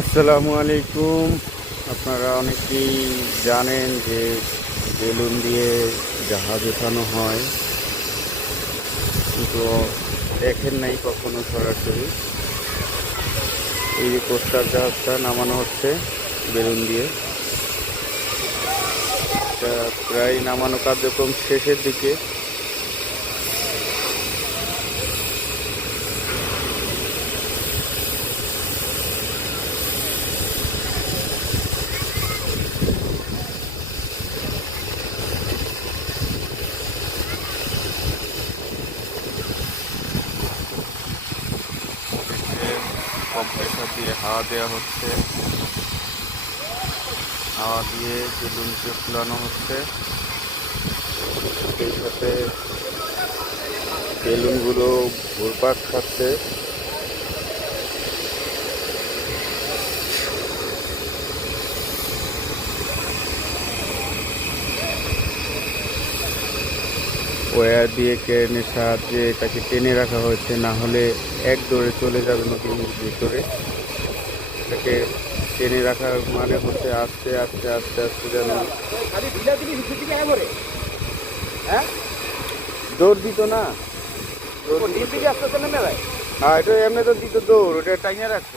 আসসালামু আলাইকুম। আপনারা অনেকেই জানেন যে বেলুন দিয়ে জাহাজ ওঠানো হয়, কিন্তু দেখেন নাই কখনো সরাসরি। এই যে কোস্টার জাহাজটা নামানো হচ্ছে বেলুন দিয়ে, এটা প্রায় নামানো কার্যক্রম শেষের দিকে। কম্প্রেসার দিয়ে হাওয়া দেওয়া হচ্ছে, হাওয়া দিয়ে বেলুনকে ফুলানো হচ্ছে। সেই সাথে বেলুনগুলো ঘুরপাক খাচ্ছে। ওয়্যার দিয়ে ক্রেনের সাহায্যে এটাকে টেনে রাখা হয়েছে, না হলে এক দৌড়ে চলে যাবে নদীর ভিতরে। এটাকে টেনে রাখার মানে হচ্ছে আস্তে আস্তে আস্তে আস্তে যেন দৌড় দিত না। হ্যাঁ, এটা এমনি তো দিত দৌড়, ওটা টাইনে রাখছে।